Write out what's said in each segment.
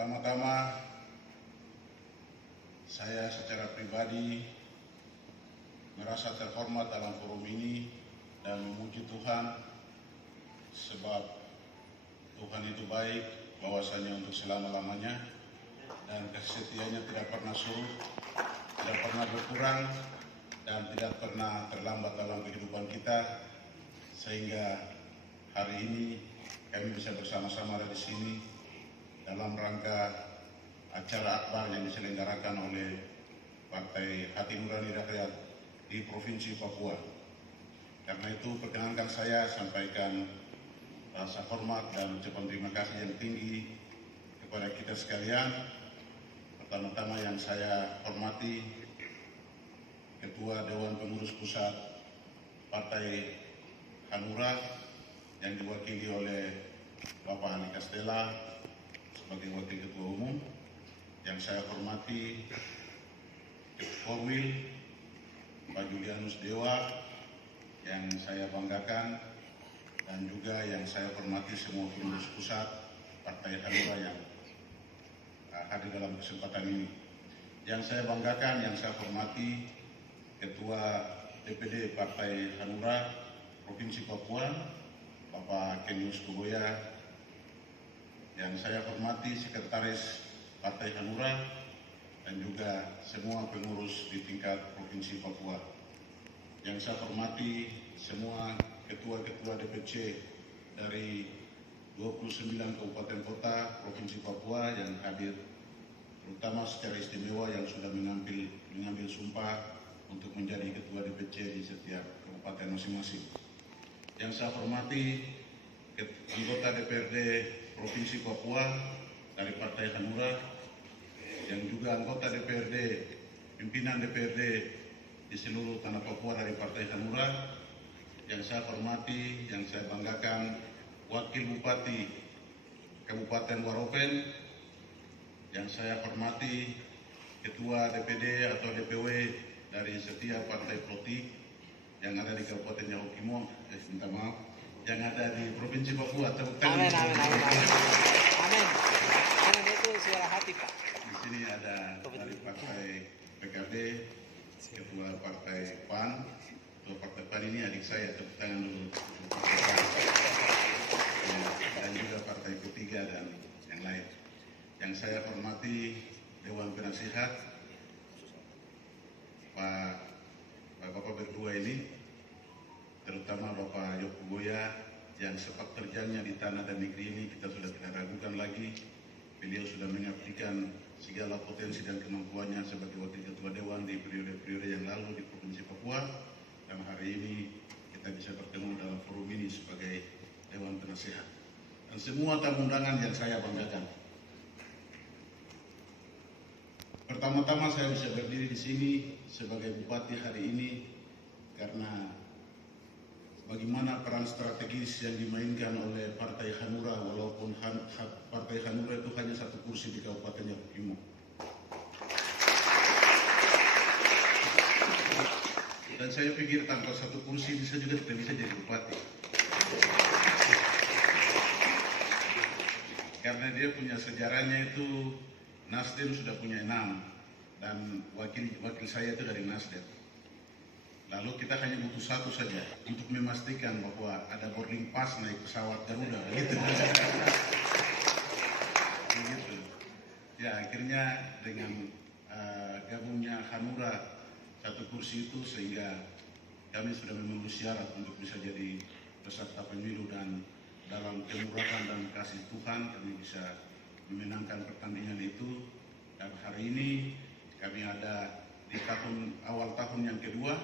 Pertama-tama, saya secara pribadi merasa terhormat dalam forum ini dan memuji Tuhan sebab Tuhan itu baik, bahwasanya untuk selama-lamanya dan kasih setianya tidak pernah surut, tidak pernah berkurang dan tidak pernah terlambat dalam kehidupan kita, sehingga hari ini kami bisa bersama-sama ada di sini dalam rangka acara akbar yang diselenggarakan oleh Partai Hati Nurani Rakyat di Provinsi Papua. Karena itu perkenankan saya sampaikan rasa hormat dan ucapan terima kasih yang tinggi kepada kita sekalian. Pertama-tama yang saya hormati Ketua Dewan Pengurus Pusat Partai Hanura yang diwakili oleh Bapak Ali Castella sebagai Wakil Ketua Umum. Yang saya hormati Korwil Pak Julianus Dewa yang saya banggakan, dan juga yang saya hormati semua pengurus pusat Partai Hanura yang hadir dalam kesempatan ini. Yang saya banggakan, yang saya hormati Ketua DPD Partai Hanura Provinsi Papua Bapak Kenius Kuboya, yang saya hormati Sekretaris Partai Hanura dan juga semua pengurus di tingkat Provinsi Papua. Yang saya hormati semua ketua-ketua DPC dari 29 kabupaten kota Provinsi Papua yang hadir, terutama secara istimewa yang sudah mengambil sumpah untuk menjadi ketua DPC di setiap kabupaten masing-masing. Yang saya hormati anggota DPRD Provinsi Papua dari Partai Hanura, yang juga anggota DPRD, pimpinan DPRD di seluruh tanah Papua dari Partai Hanura. Yang saya hormati, yang saya banggakan Wakil Bupati Kabupaten Waropen, yang saya hormati Ketua DPD atau DPW dari setiap partai politik yang ada di Kabupaten Yahukimo, minta maaf, yang ada di Provinsi Papua. Amin. Amin. Amin, itu suara hati, Pak. Di sini ada dari Partai PKB, Ketua Partai PAN. Ketua Partai PAN ini adik saya, tepuk tangan dulu. Dan juga Partai P3 dan yang lain. Yang saya hormati Dewan Penasihat, Bapak berdua ini, terutama Bapak Yoko Boya yang sepak terjangnya di tanah dan negeri ini kita sudah tidak ragukan lagi. Beliau sudah mengabdikan segala potensi dan kemampuannya sebagai Wakil Ketua Dewan di periode-periode yang lalu di Provinsi Papua, dan hari ini kita bisa bertemu dalam forum ini sebagai Dewan Penasihat. Dan semua tamu undangan yang saya banggakan. Pertama-tama saya bisa berdiri di sini sebagai Bupati hari ini karena bagaimana peran strategis yang dimainkan oleh Partai Hanura, walaupun Partai Hanura itu hanya satu kursi di Kabupaten Yahukimo. Dan saya pikir tanpa satu kursi bisa juga tidak bisa jadi bupati. Karena dia punya sejarahnya itu, Nasdem sudah punya 6 dan wakil saya itu dari Nasdem. Lalu kita hanya butuh satu saja untuk memastikan bahwa ada boarding pass naik pesawat Garuda, gitu. Begitu. Ya, akhirnya dengan gabungnya Hanura satu kursi itu, sehingga kami sudah memenuhi syarat untuk bisa jadi peserta pemilu, dan dalam kemurahan dan kasih Tuhan kami bisa memenangkan pertandingan itu. Dan hari ini kami ada di awal tahun yang kedua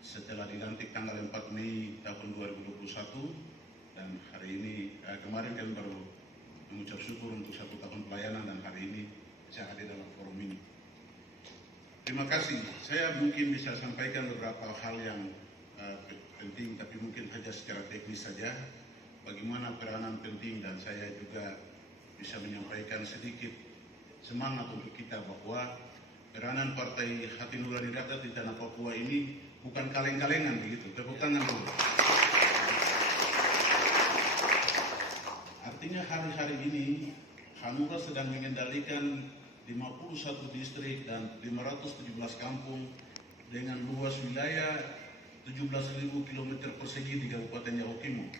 setelah dilantik tanggal 4 Mei tahun 2021, dan hari ini kemarin kami baru mengucap syukur untuk 1 tahun pelayanan, dan hari ini saya hadir dalam forum ini. Terima kasih. Saya mungkin bisa sampaikan beberapa hal yang penting, tapi mungkin saja secara teknis saja bagaimana peranan penting, dan saya juga bisa menyampaikan sedikit semangat untuk kita bahwa peranan Partai Hati Nurani Rakyat di tanah Papua ini bukan kaleng-kalengan begitu. Tepuk tangan dulu. Artinya hari-hari ini Hanura sedang mengendalikan 51 distrik dan 517 kampung dengan luas wilayah 17.000 km persegi di Kabupaten Yahukimo.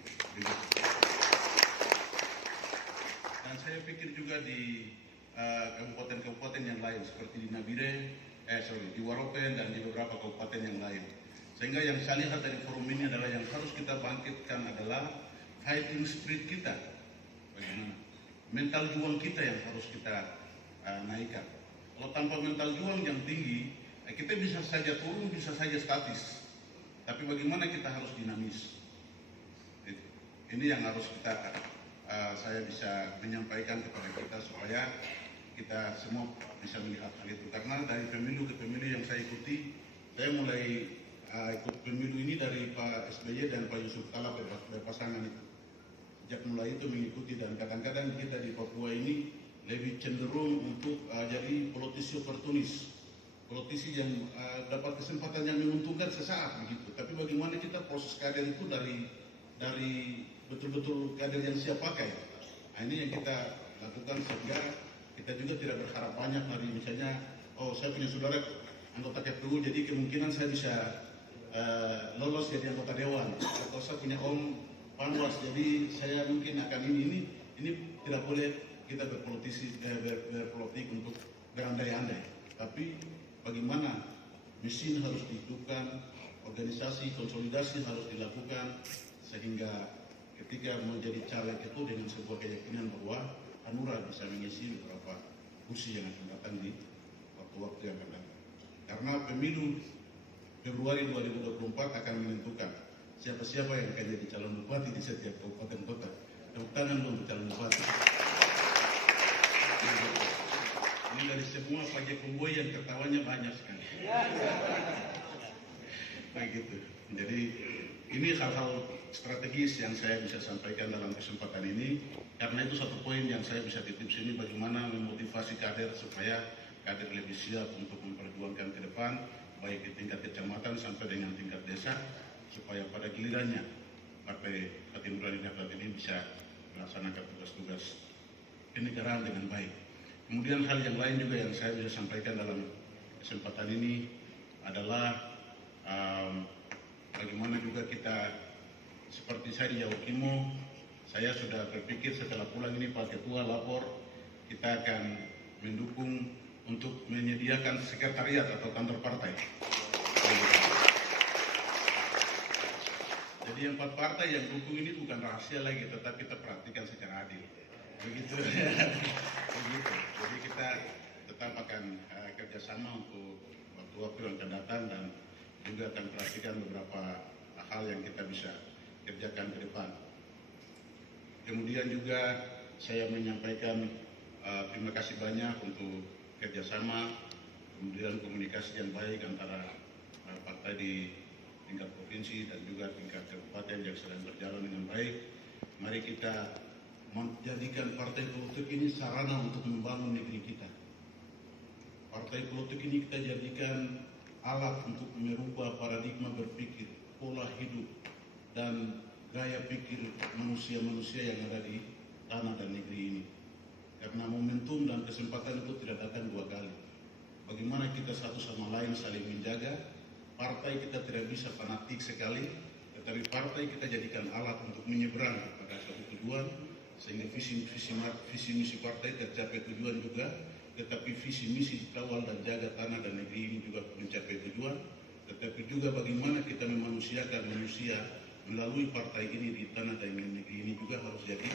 Dan saya pikir juga di kabupaten-kabupaten yang lain seperti di di Waropen dan di beberapa kabupaten yang lain. Sehingga yang saya lihat dari forum ini adalah yang harus kita bangkitkan adalah fighting spirit kita. Bagaimana? Mental juang kita yang harus kita naikkan. Kalau tanpa mental juang yang tinggi, kita bisa saja turun, bisa saja statis. Tapi bagaimana kita harus dinamis? Ini yang harus saya bisa menyampaikan kepada kita supaya kita semua bisa melihat hal itu. Karena dari pemilu ke pemilu yang saya ikuti, saya mulai ikut pemilu ini dari Pak SBY dan Pak Yusuf Kala berpasangan itu. Sejak mulai itu mengikuti, dan kadang-kadang kita di Papua ini lebih cenderung untuk jadi politisi oportunis, politisi yang dapat kesempatan yang menguntungkan sesaat begitu. Tapi bagaimana kita proses kader itu dari betul-betul kader yang siap pakai. Nah, ini yang kita lakukan sehingga kita juga tidak berharap banyak dari misalnya, oh saya punya saudara anggota KPU jadi kemungkinan saya bisa lolos jadi anggota dewan, atau saya punya om Panwas jadi saya mungkin akan ini tidak boleh kita berpolitik untuk berandai-andai. Tapi bagaimana mesin harus dihidupkan, organisasi konsolidasi harus dilakukan sehingga ketika menjadi caleg itu dengan sebuah keyakinan bahwa Hanura bisa mengisi beberapa kursi yang akan datang di waktu-waktu yang akan datang. Karena pemilu Februari 2024 akan menentukan siapa-siapa yang akan jadi calon bupati di setiap kabupaten kota. Tepuk tangan untuk calon bupati. Ini dari semua pakai konvoy yang tertawanya banyak sekali. Begitu. Jadi ini hal-hal strategis yang saya bisa sampaikan dalam kesempatan ini. Karena itu satu poin yang saya bisa titip sini, bagaimana memotivasi kader supaya kader lebih siap untuk memperjuangkan ke depan, baik di tingkat kecamatan sampai dengan tingkat desa, supaya pada gilirannya Partai Hati Nurani Rakyat ini bisa melaksanakan tugas-tugas kenegaraan dengan baik. Kemudian hal yang lain juga yang saya bisa sampaikan dalam kesempatan ini adalah bagaimana juga kita, seperti saya di Yahukimo, saya sudah berpikir setelah pulang ini Pak Ketua lapor, kita akan mendukung untuk menyediakan sekretariat atau kantor partai. Jadi 4 partai yang dukung ini bukan rahasia lagi, tetapi kita perhatikan secara adil. Begitu. Begitu. Jadi kita tetap akan kerjasama untuk waktu-waktu yang akan datang, dan juga akan perhatikan beberapa hal yang kita bisa kerjakan ke depan. Kemudian juga saya menyampaikan terima kasih banyak untuk kerjasama, kemudian komunikasi yang baik antara partai di tingkat provinsi dan juga tingkat kabupaten yang sedang berjalan dengan baik. Mari kita menjadikan partai politik ini sarana untuk membangun negeri kita. Partai politik ini kita jadikan alat untuk merubah paradigma berpikir, pola hidup, dan gaya pikir manusia-manusia yang ada di tanah dan negeri ini. Karena momentum dan kesempatan itu tidak datang 2 kali. Bagaimana kita satu sama lain saling menjaga, partai kita tidak bisa fanatik sekali, tetapi partai kita jadikan alat untuk menyeberang pada suatu tujuan, sehingga visi misi partai tercapai tujuan juga, tetapi visi misi kawal dan jaga tanah dan negeri ini juga mencapai tujuan, tetapi juga bagaimana kita memanusiakan manusia melalui partai ini di tanah dan negeri ini juga harus jadi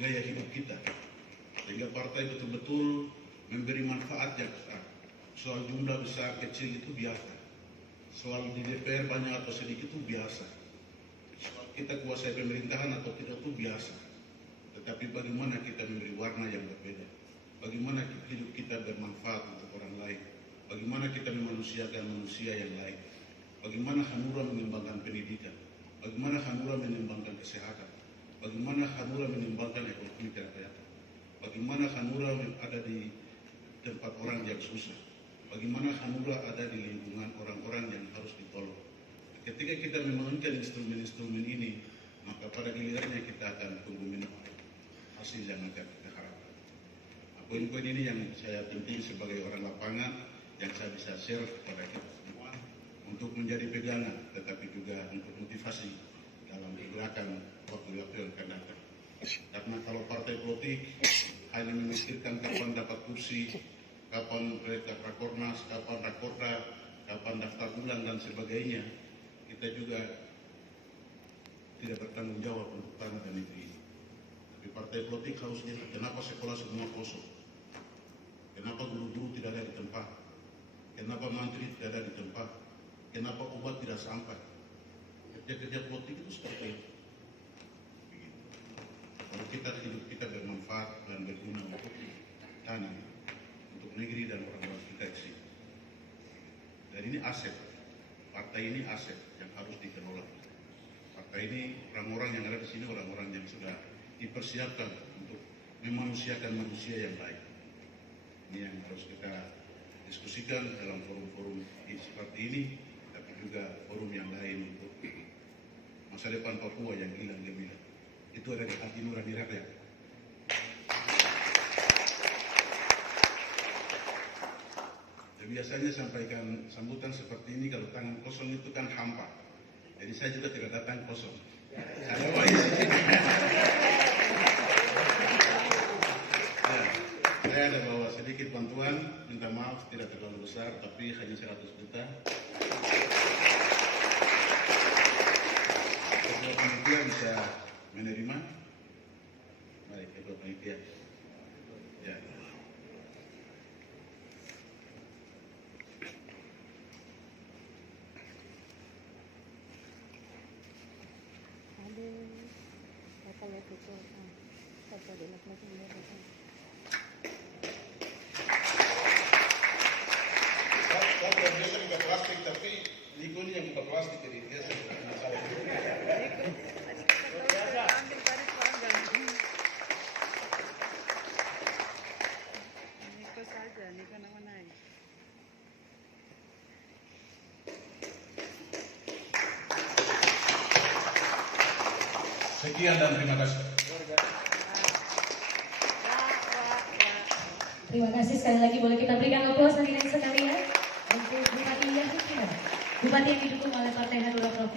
gaya hidup kita, sehingga partai betul-betul memberi manfaat yang besar. Soal jumlah besar kecil itu biasa, soal di DPR banyak atau sedikit itu biasa, soal kita kuasai pemerintahan atau tidak itu biasa, tetapi bagaimana kita memberi warna yang berbeda, bagaimana hidup kita bermanfaat untuk orang lain, bagaimana kita memanusiakan manusia yang lain, bagaimana Hanura mengembangkan pendidikan, bagaimana Hanura mengembangkan kesehatan, bagaimana Hanura mengembangkan ekonomi kerakyatan, bagaimana Hanura ada di tempat orang yang susah, bagaimana Hanura ada di lingkungan orang-orang yang harus ditolong. Ketika kita memainkan instrumen-instrumen ini, maka pada gilirannya kita akan tumbuh menuai hasil yang akan kita harapkan. Poin-poin ini yang saya penting sebagai orang lapangan yang saya bisa share kepada kita semua untuk menjadi pegangan, tetapi juga untuk motivasi dalam gerakan waktu-waktu yang akan datang. Karena kalau partai politik hanya memikirkan kapan dapat kursi, kapan mereka rakornas, kapan rakorda, kapan daftar ulang dan sebagainya, kita juga tidak bertanggung jawab untuk tanah dan negeri ini. Tapi partai politik harus lihat kenapa sekolah semua kosong, kenapa guru-guru tidak ada di tempat, kenapa menteri tidak ada di tempat, kenapa obat tidak sampai. Kerja-kerja politik itu seperti itu. Kalau kita hidup kita bermanfaat dan berguna untuk tanah, untuk negeri dan orang-orang kita di sini. Dan ini aset, partai ini aset yang harus dikelola. Partai ini orang-orang yang ada di sini orang-orang yang sudah dipersiapkan untuk memanusiakan manusia yang baik. Ini yang harus kita diskusikan dalam forum-forum seperti ini, tapi juga forum yang lain untuk masa depan Papua yang hilang gemilang. Itu ada di hati nurani rakyat. Biasanya sampaikan sambutan seperti ini kalau tangan kosong itu kan hampa. Jadi saya juga tidak datang kosong. Saya saya ada bawa sedikit bantuan, minta maaf tidak terlalu besar, tapi hanya 100 juta. Ketua panitia bisa menerima. Mari ketua panitia. Ya. Saya biasa buka plastik, tapi Niko ini yang buka plastik jadi biasa masalah. Sekian dan terima kasih. Terima kasih sekali lagi, boleh kita berikan aplaus hadirin sekalian untuk Bupati Yahya, Bupati yang didukung oleh Partai Hanura Provinsi.